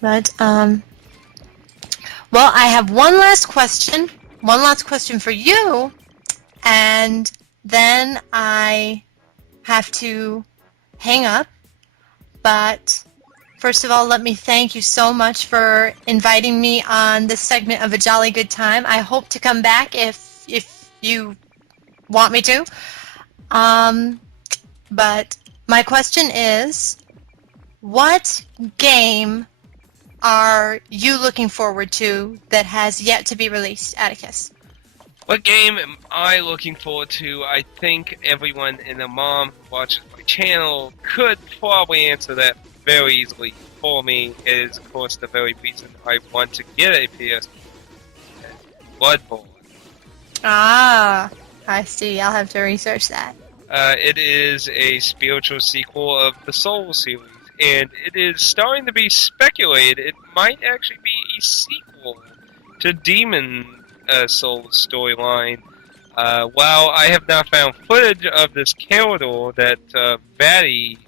But, well, I have one last question. One last question for you. And then I have to hang up. But first of all, let me thank you so much for inviting me on this segment of A Jolly Good Time. I hope to come back if you want me to. But my question is, what game are you looking forward to that has yet to be released, Atticus? What game am I looking forward to? I think everyone and their mom who watches my channel could probably answer that very easily for me. It is, of course, the very reason I want to get a PS. Bloodborne. Ah, I see. I'll have to research that. It is a spiritual sequel of the Soul series, and it is starting to be speculated it might actually be a sequel to Demon Souls storyline. While I have not found footage of this corridor that Vatty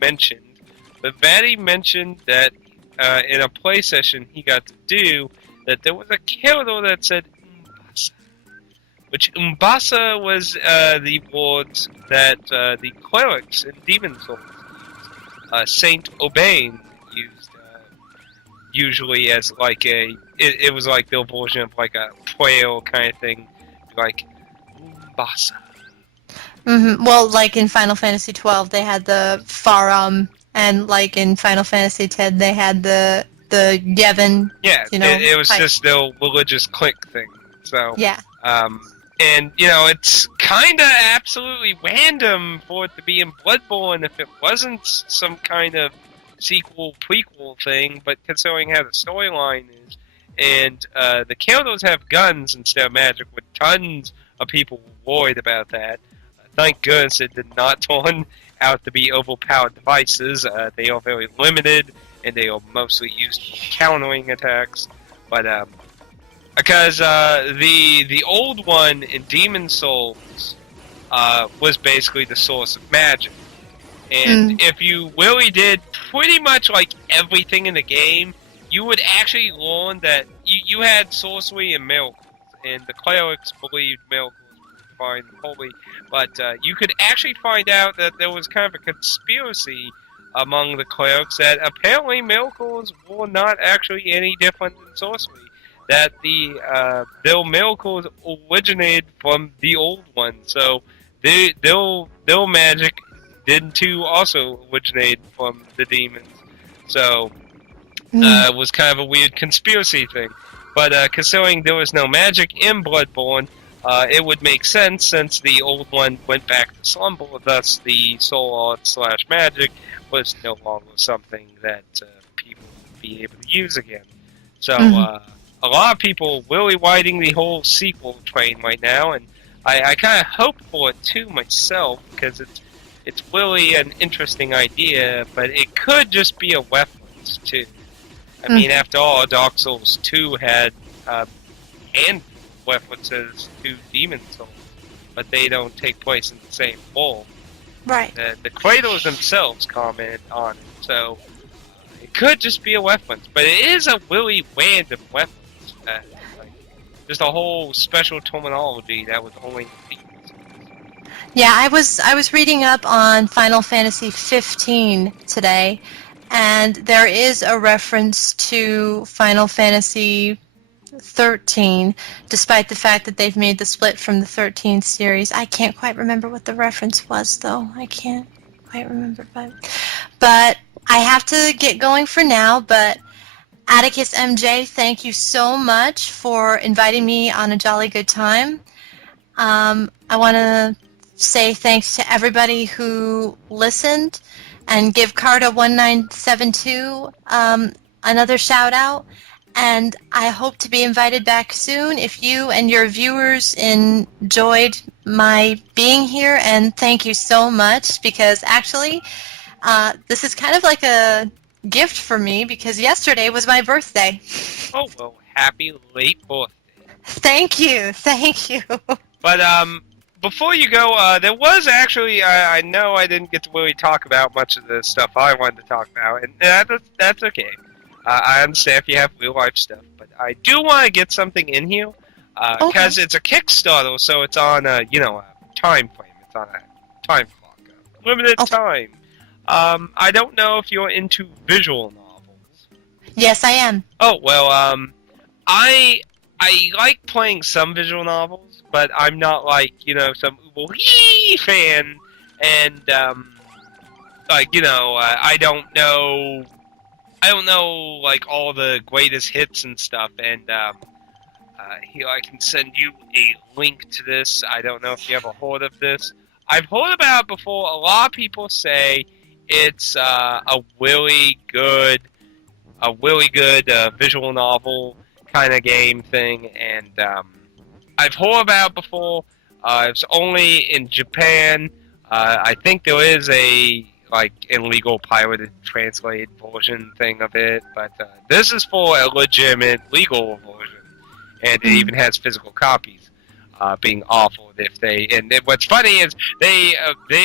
mentioned, but Vatty mentioned that in a play session he got to do, that there was a corridor that said Umbasa, which Umbasa was the words that the clerics in Demon Souls used. Saint Obain used usually as like it was like their version of like a prayer kind of thing, like Umbasa. Mm-hmm. Well, like in Final Fantasy XII, they had the Farum, and like in Final Fantasy X, they had the Yevon. Yeah, You know, it was type. just their religious clique thing. So, Yeah. and it's kind of absolutely random for it to be in Bloodborne if it wasn't some kind of sequel prequel thing. But considering how the storyline is, and the Kyotos have guns instead of magic, with tons of people worried about that. Thank goodness it did not turn out to be overpowered devices. They are very limited, and they are mostly used for countering attacks. But because the old one in Demon Souls was basically the source of magic, and if you really did pretty much like everything in the game, you would actually learn that you had sorcery and miracles, and the clerics believed miracles were divine and holy, but you could actually find out that there was kind of a conspiracy among the clerics that apparently miracles were not actually any different than sorcery. That their miracles originated from the old one, so their magic did too also originate from the demons. So it was kind of a weird conspiracy thing. But considering there was no magic in Bloodborne, it would make sense since the old one went back to slumber, thus the soul art / magic was no longer something that people would be able to use again. So a lot of people really riding the whole sequel train right now, and I kind of hope for it too myself, because it's really an interesting idea, but it could just be a reference too. I mean, after all, Dark Souls 2 had hand references to Demon Souls, but they don't take place in the same world. Right. The Kratos themselves comment on it, so it could just be a reference, but it is a really random reference. Like, just a whole special terminology that was only Yeah, I was reading up on Final Fantasy 15 today, and there is a reference to Final Fantasy 13, despite the fact that they've made the split from the 13 series. I can't quite remember what the reference was, though. I can't quite remember, but I have to get going for now. But Atticusmj, thank you so much for inviting me on A Jolly Good Time. I want to say thanks to everybody who listened, and give Carta1972 another shout out. And I hope to be invited back soon if you and your viewers enjoyed my being here. And thank you so much, because actually this is kind of like a gift for me, because yesterday was my birthday. Oh, well, happy late birthday. Thank you. Thank you. But before you go, there was actually, I know I didn't get to really talk about much of the stuff I wanted to talk about, and that's okay. I understand if you have real life stuff, but I do want to get something in here because it's a Kickstarter, so it's on a a time frame. It's on a time clock, limited time. I don't know if you're into visual novels. Yes, I am. Oh well, I like playing some visual novels, but I'm not like some Uber fan, and I don't know like all the greatest hits and stuff. And here I can send you a link to this. I don't know if you ever heard of this. I've heard about it before. A lot of people say it's a really good visual novel kind of game thing, and I've heard about it before. It's only in Japan. I think there is a illegal pirated translated version thing of it, but this is for a legitimate legal version, and it even has physical copies being offered if they. And what's funny is they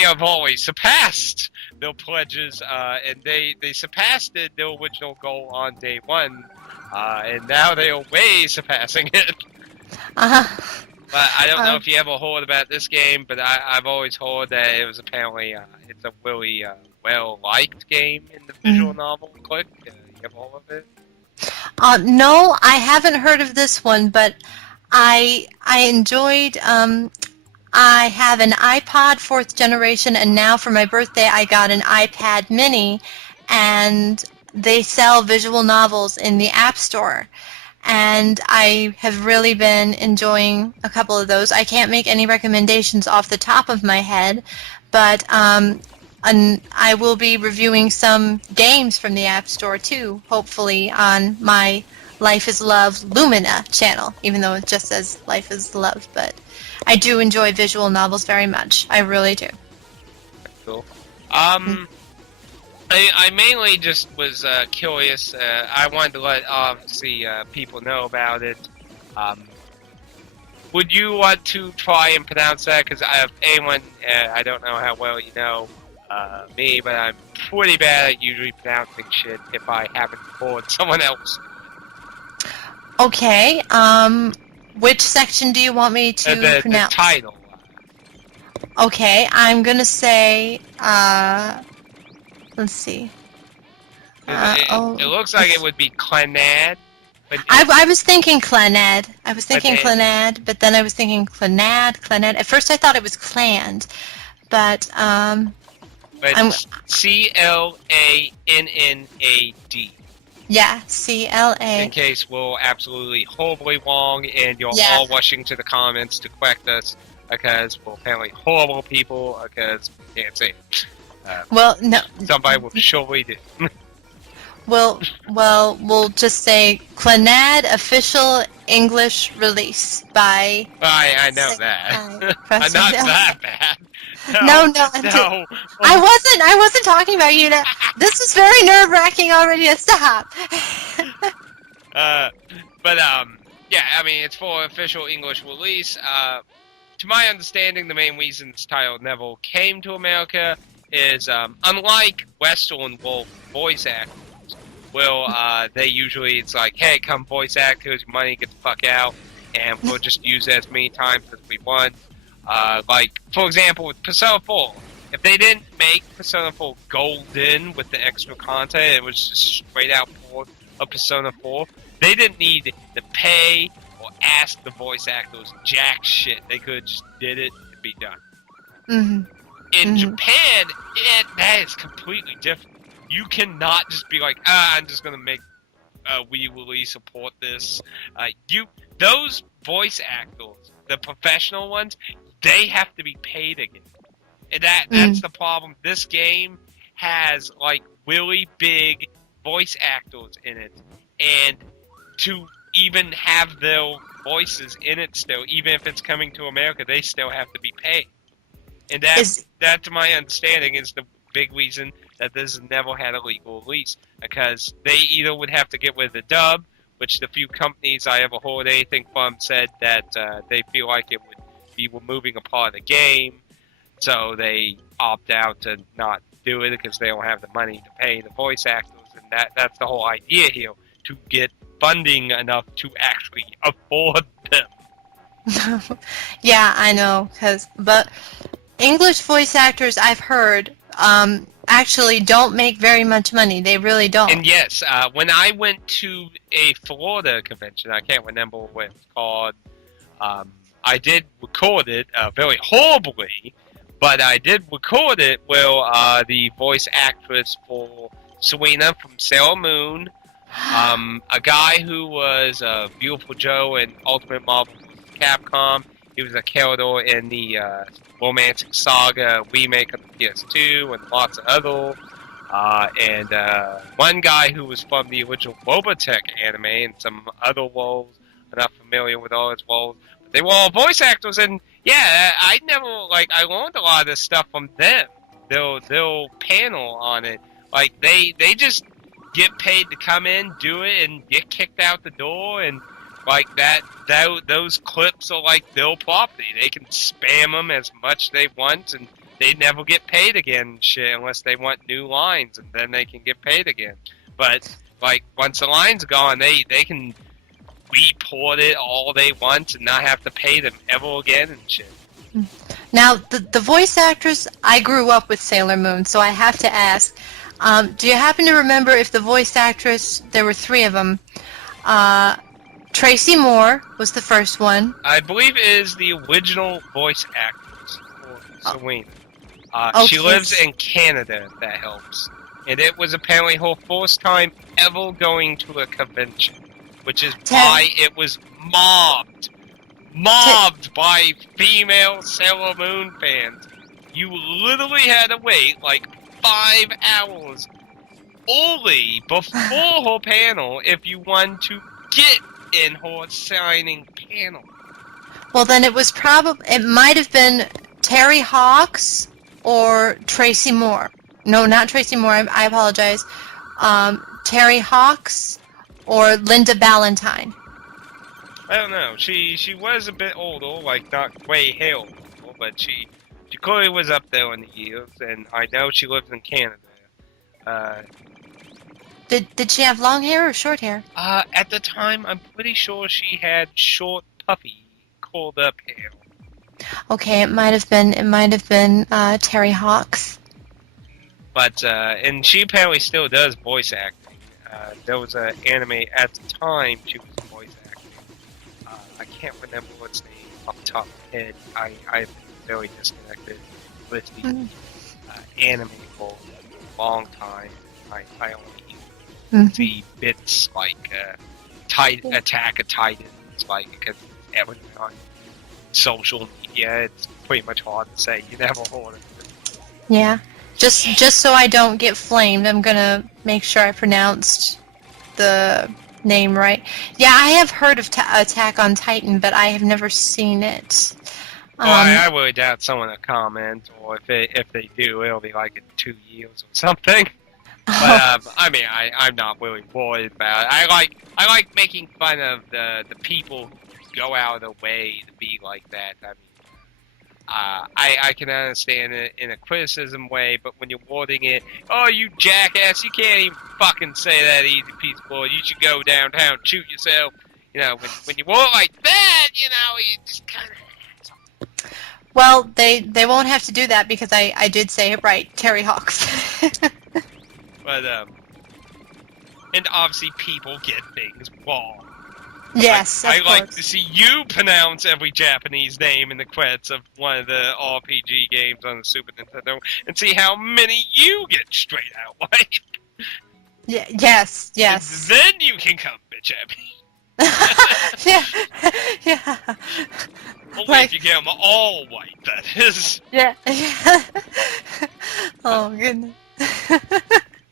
have always surpassed their pledges, and they surpassed their original goal on day one, and now they are way surpassing it. But I don't know if you ever heard about this game, but I've always heard that it was apparently it's a really well-liked game in the visual novel clique. You ever heard of it? No, I haven't heard of this one, but I enjoyed. I have an iPod 4th generation, and now for my birthday I got an iPad Mini, and they sell visual novels in the App Store. And I have really been enjoying a couple of those. I can't make any recommendations off the top of my head, but I will be reviewing some games from the App Store too, hopefully on my LifeIsLoveLumina channel, even though it just says Life is Love. But I do enjoy visual novels very much. I really do. Cool. I mainly just was curious. I wanted to let obviously people know about it. Would you want to try and pronounce that? Because I don't know how well you know me, but I'm pretty bad at usually pronouncing shit if I haven't heard someone else. Okay. Which section do you want me to pronounce? The title. Okay, I'm gonna say. Let's see. It looks like it would be Clanad. I was thinking Clanad. But then I was thinking Clanad. At first I thought it was Cland, but But C-L-A-N-N-A-D. Yeah, C-L-A. In case we're absolutely horribly wrong and you're all rushing to the comments to correct us because we're apparently horrible people because we can't say it. Well, no. Somebody will surely do. We'll just say Clanad official English release by. I know that. I'm not that bad. No. I wasn't talking about you. This is very nerve-wracking already. Stop. Yeah. I mean, it's for official English release. To my understanding, the main reason this title never came to America is unlike Western Wolf voice actors, where they usually it's like, hey, come voice actors, money, get the fuck out, and we'll just use it as many times as we want. Like, for example, with Persona 4, if they didn't make Persona 4 golden with the extra content, it was just straight out port of Persona 4, they didn't need to pay or ask the voice actors jack shit. They could have just did it and be done. Mm-hmm. In Japan, that is completely different. You cannot just be like, I'm just gonna make we really support this. Those voice actors, the professional ones, they have to be paid again. And that's the problem. This game has like really big voice actors in it, and to even have their voices in it still, even if it's coming to America, they still have to be paid. And that, to my understanding, is the big reason that this has never had a legal release. Because they either would have to get rid of the dub, which the few companies I ever heard anything from said that they feel like it would be removing a part of the game, so they opt out to not do it because they don't have the money to pay the voice actors and that's the whole idea here, to get funding enough to actually afford them. Yeah, I know, but English voice actors, I've heard, actually don't make very much money. They really don't. And yes, when I went to a Florida convention, I can't remember what it's called. I did record it very horribly, but I did record it where the voice actress for Selena from Sailor Moon, a guy who was Beautiful Joe in Ultimate Marvel Capcom. He was a character in the Romantic Saga remake of the PS2 and lots of other. And one guy who was from the original Robotech anime and some other roles. I'm not familiar with all his roles. But they were all voice actors, and yeah, I learned a lot of this stuff from them. Their panel on it. Like, they just get paid to come in, do it, and get kicked out the door, and like those clips are like their property. They can spam them as much they want, and they never get paid again and shit unless they want new lines, and then they can get paid again. But like once the line's gone, they can report it all they want and not have to pay them ever again and shit. Now, the voice actress, I grew up with Sailor Moon, so I have to ask, do you happen to remember if the voice actress, there were 3 of them, Tracy Moore was the first one. I believe it is the original voice actress for Selena. Okay. She lives in Canada, if that helps. And it was apparently her first time ever going to a convention, which is why it was mobbed by female Sailor Moon fans. You literally had to wait like 5 hours early before her panel if you wanted to get in her signing panel. Well, then it might have been Terry Hawks or Tracy Moore. No, not Tracy Moore, I apologize. Terry Hawks or Linda Ballantyne. I don't know. She was a bit older, like not way hair older, but she clearly was up there in the years, and I know she lives in Canada. Did she have long hair or short hair? At the time, I'm pretty sure she had short, puffy, curled up hair. Okay, it might have been Terry Hawks. But and she apparently still does voice acting. There was an anime at the time she was voice acting. I can't remember what's name off the top of my head. I've been very disconnected with the anime for a long time. I only see bits like Attack of Titans, like because everything on social media, it's pretty much hard to say. You never heard of it. Yeah. Just so I don't get flamed, I'm gonna make sure I pronounced the name right. Yeah, I have heard of Attack on Titan, but I have never seen it. Well, I really doubt someone will comment, or if they do, it'll be like in 2 years or something. But I mean, I'm not really worried about it. I like making fun of the people who go out of their way to be like that. I mean, I can understand it in a criticism way, but when you're wording it, oh, you jackass, you can't even fucking say that easy piece of boy. You should go downtown and shoot yourself. You know, when you word like that, you know, you just kind of... Well, they won't have to do that because I did say it right, Terry Hawks. But, and obviously people get things wrong. Yes, I of like course. to see you pronounce every Japanese name in the credits of one of the RPG games on the Super Nintendo and see how many you get straight out like. Yes. And then you can come bitch at me. Yeah. Only if you get them all white, that is. Yeah. Oh, goodness.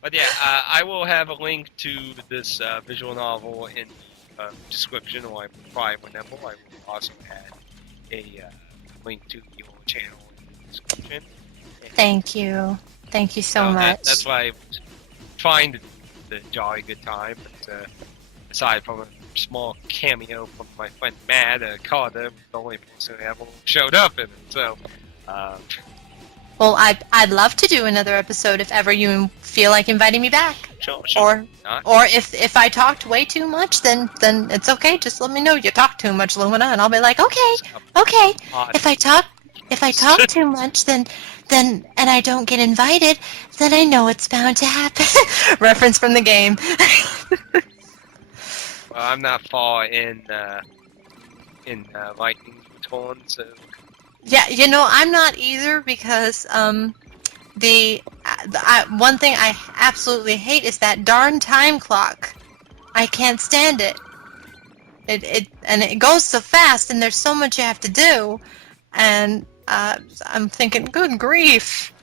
But yeah, I will have a link to this visual novel in the description, or I probably remember. I will also add a link to your channel in the description. And Thank you so much. That's why I was trying to do the jolly good time, but aside from a small cameo from my friend Matt, Carter was the only person who ever showed up in it, so... Well, I'd love to do another episode if ever you feel like inviting me back. Sure. Or if I talked way too much, then it's okay. Just let me know you talk too much, Lumina, and I'll be like, okay. If I talk too much, then and I don't get invited, then I know it's bound to happen. Reference from the game. Well, I'm not far in lightning torn, so. Yeah, I'm not either because one thing I absolutely hate is that darn time clock. I can't stand it. It goes so fast, and there's so much you have to do, and I'm thinking, good grief,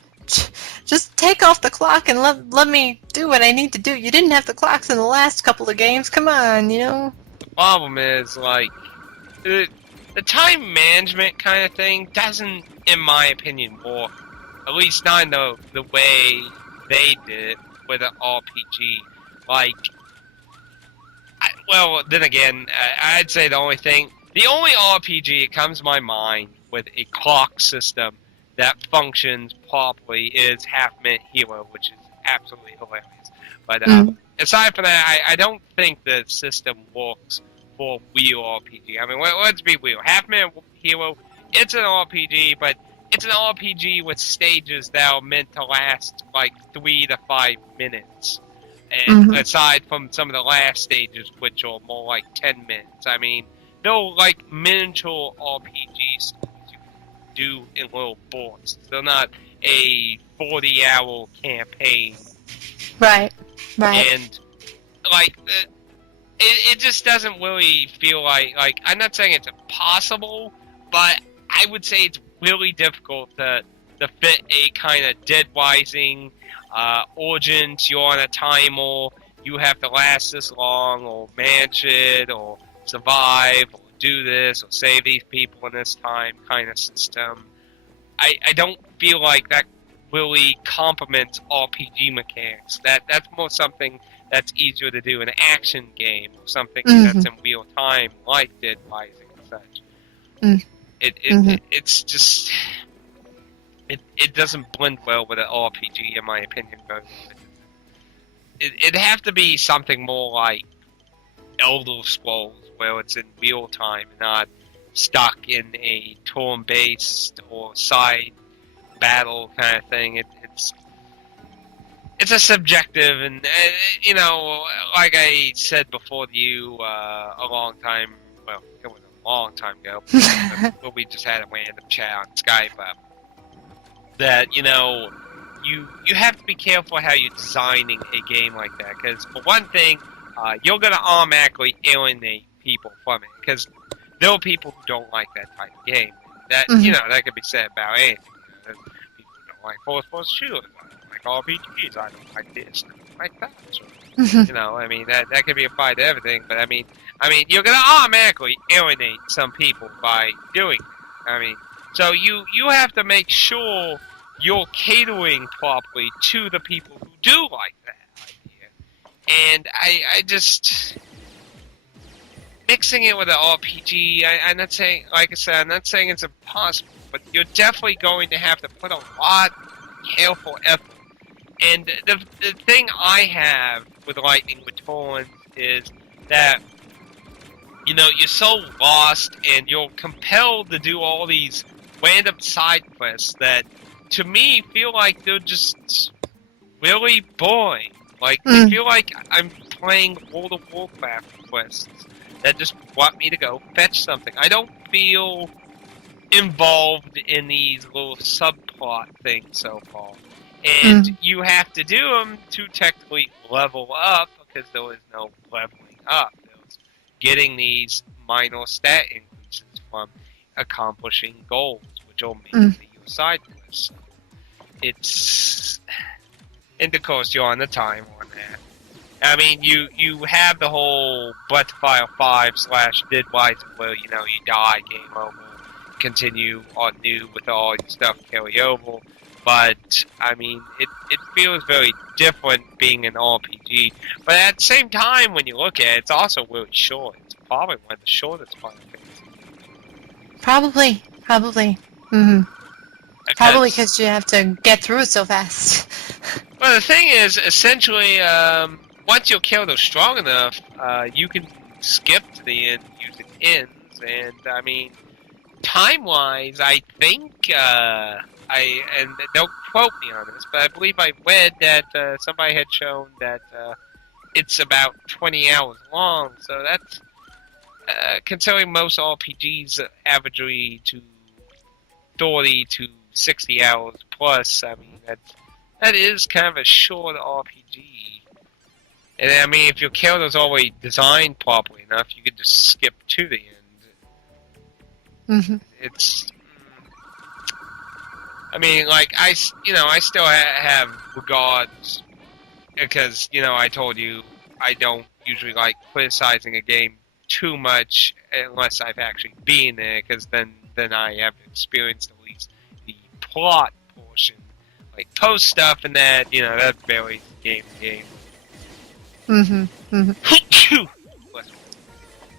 just take off the clock and let me do what I need to do. You didn't have the clocks in the last couple of games. Come on, The problem is, like, the time management kind of thing doesn't, in my opinion, work. At least not in the way they did it with an RPG. Like, well, then again, I'd say the only RPG that comes to my mind with a clock system that functions properly is Half-Minute Hero, which is absolutely hilarious. But aside from that, I don't think the system works for real RPG. I mean, let's be real. Half-Minute Hero, it's an RPG, but it's an RPG with stages that are meant to last like 3 to 5 minutes. And aside from some of the last stages, which are more like 10 minutes. I mean, they're like miniature RPGs you do in little bursts. They're not a 40-hour campaign. Right. And, like, it just doesn't really feel like, I'm not saying it's impossible, but I would say it's really difficult to fit a kind of Dead Rising, Origins, you're on a timer, you have to last this long, or manage it, or survive, or do this, or save these people in this time kind of system. I don't feel like that really complements RPG mechanics. That's more something that's easier to do in an action game, or something that's in real time, like Dead Rising and such. It's just... It doesn't blend well with an RPG, in my opinion. It'd have to be something more like Elder Scrolls, where it's in real time, not stuck in a turn-based or side battle kind of thing. It's a subjective, and like I said before to you a long time. Well, it was a long time ago, but we just had a random chat on Skype. That you have to be careful how you're designing a game like that, because for one thing, you're gonna automatically alienate people from it, because there are people who don't like that type of game. That that could be said about anything. People don't like first-person shooters. I don't like RPGs. I don't like this. I don't like that. So, I mean that could be applied to everything. But I mean, you're gonna automatically alienate some people by doing it. I mean. So you have to make sure you're catering properly to the people who do like that idea. And I just... Mixing it with an RPG, I'm not saying, like I said, I'm not saying it's impossible, but you're definitely going to have to put a lot of careful effort. And the thing I have with Lightning Returns is that, you're so lost and you're compelled to do all these random side quests that, to me, feel like they're just really boring. Like, I feel like I'm playing World of Warcraft quests that just want me to go fetch something. I don't feel involved in these little subplot things so far. And you have to do them to technically level up, because there is no leveling up. There's getting these minor stat increases from accomplishing goals, which will make your side quests. It's... And of course, you're on the time on that. I mean, you have the whole Breath of Fire 5/Dead Rising where, you die, game over, continue on new with all your stuff carry over. But, I mean, it feels very different being an RPG. But at the same time, when you look at it, it's also really short. It's probably one of the shortest Final Fantasy. Probably. Probably because you have to get through it so fast. Well, the thing is, essentially, once your character's strong enough, you can skip to the end using ends, and I mean, time-wise, I think, and don't quote me on this, but I believe I read that somebody had shown that it's about 20 hours long, so that's, considering most RPGs averagely to 30 to 60 hours plus, I mean, that is kind of a short RPG. And I mean, if your character's already designed properly enough, you could just skip to the end. Mm-hmm. It's, I mean, like, I still have regards, because, I told you, I don't usually like criticizing a game too much unless I've actually been there, because then I have experienced at least the plot portion. Like, post stuff and that, that varies game to game. Mm-hmm. Mm-hmm.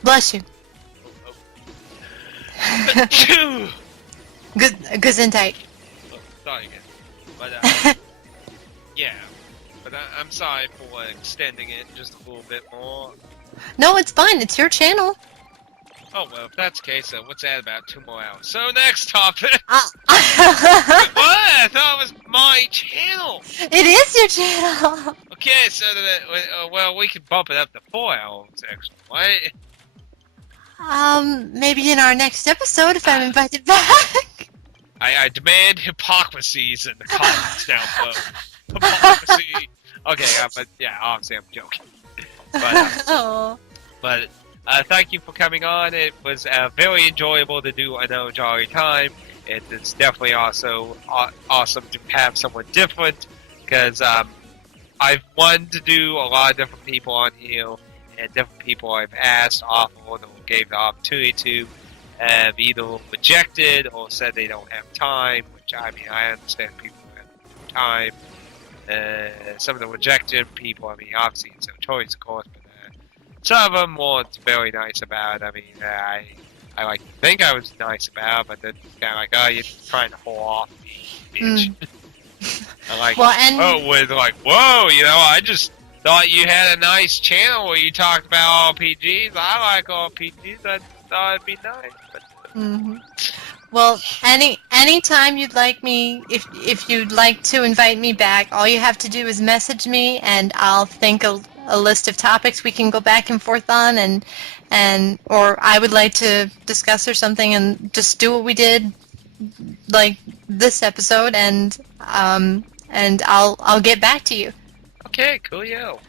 Bless you. Gesundheit. Oh, sorry again. But, yeah. But I'm sorry for extending it just a little bit more. No, it's fine. It's your channel. Oh, well, if that's the case, what's that about 2 more hours? So, next topic. What? I thought it was my channel. It is your channel. Okay, so well, we could bump it up to 4 hours, actually, right? Maybe in our next episode if I'm invited back. I demand hypocrisies in the comments down below. Hypocrisy. Okay, but yeah, obviously I'm joking. But thank you for coming on. It was very enjoyable to do another Jolly Time. It is definitely also awesome to have someone different, because I've wanted to do a lot of different people on here, and different people I've asked, offered, or gave the opportunity to have either rejected or said they don't have time, which, I mean, I understand people who have time. Some of the rejected people, I mean, obviously it's their choice, of course, but some of them weren't very nice about it. I mean, I like to think I was nice about it, but then it's kind of like, oh, you're trying to hold off me, bitch. I like, with like, whoa, I just thought you had a nice channel where you talked about RPGs. I like RPGs. I thought it'd be nice. But, Well, anytime you'd like me, if you'd like to invite me back, all you have to do is message me, and I'll think a list of topics we can go back and forth on, and or I would like to discuss or something, and just do what we did, like this episode, and I'll get back to you. Okay, coolio.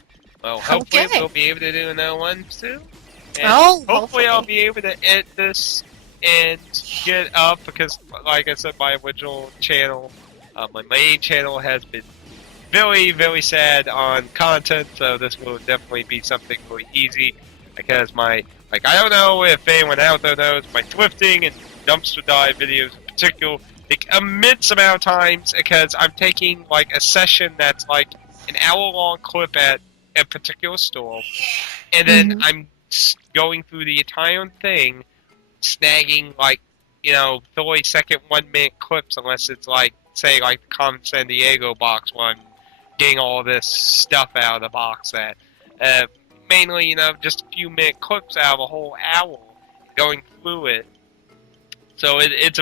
Well, hopefully we'll be able to do another one too. And hopefully I'll be able to edit this and get up, because, like I said, my original channel, my main channel has been very, very sad on content, so this will definitely be something really easy, because I don't know if anyone out there knows, my thrifting and dumpster dive videos in particular take immense amount of time, because I'm taking, like, a session that's, like, an hour-long clip at a particular store, and then I'm going through the entire thing, snagging, like, 30-second, 1-minute clips, unless it's, like, say, like, the Common San Diego box one, getting all this stuff out of the box that, mainly, just a few minute clips out of a whole hour, going through it. So it's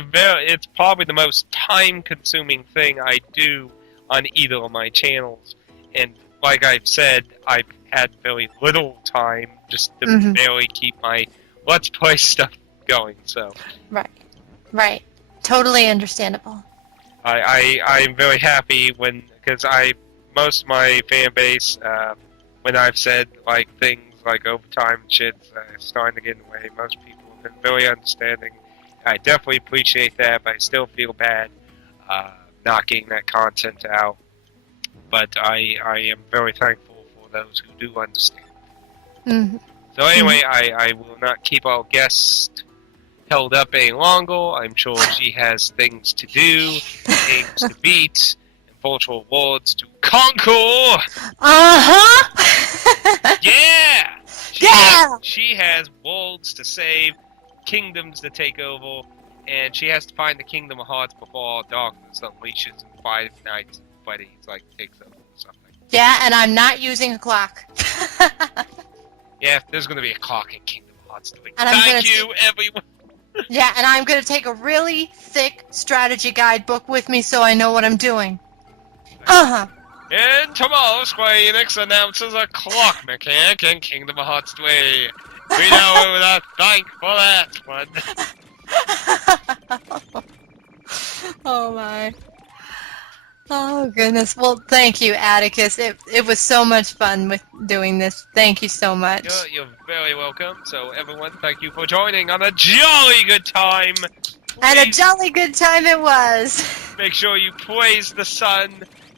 probably the most time-consuming thing I do on either of my channels. And like I've said, I've had very little time just to barely keep my Let's Play stuff going. So right, totally understandable. I'm very happy because most of my fan base, when I've said like things like overtime and shit, starting to get in the way, most people have been very understanding. I definitely appreciate that, but I still feel bad not getting that content out. But I am very thankful for those who do understand. So anyway, I will not keep our guest held up any longer. I'm sure she has things to do, games to beat, and virtual worlds to conquer. Yeah! She has worlds to save, kingdoms to take over, and she has to find the Kingdom of Hearts before darkness unleashes 5 nights and Freddy's like takes over or something. Yeah, and I'm not using a clock. Yeah, there's gonna be a clock in Kingdom Hearts 3. And I'm Thank gonna you, everyone. Yeah, and I'm going to take a really thick strategy guidebook with me so I know what I'm doing. Uh-huh. In tomorrow, Square Enix announces a clock mechanic in Kingdom Hearts 3. We know we will thank for that one. Oh my. Oh goodness. Well, thank you, Atticus. It was so much fun with doing this. Thank you so much. You're very welcome. So everyone, thank you for joining on a jolly good time. And a Please jolly good time it was. make sure you praise the sun.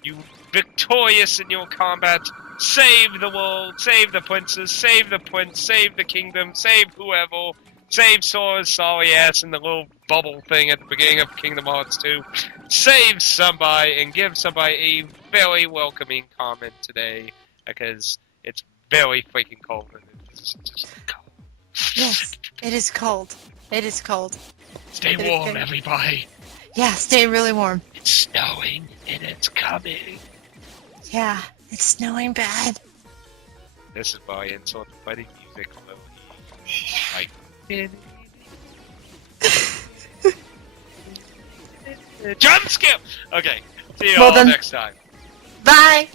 You victorious in your combat. Save the world, save the princess, save the prince, save the kingdom, save whoever. Save Sora's sorry ass in the little bubble thing at the beginning of Kingdom Hearts 2. Save somebody and give somebody a very welcoming comment today, because it's very freaking cold and it's just cold. Yes, it is cold. It is cold. Stay It is warm, good. everybody. Yeah, stay really warm. It's snowing and it's coming. Yeah, it's snowing bad. This is why I insult fighting music. Like, jump skip. Okay, see you Well all then- next time. Bye.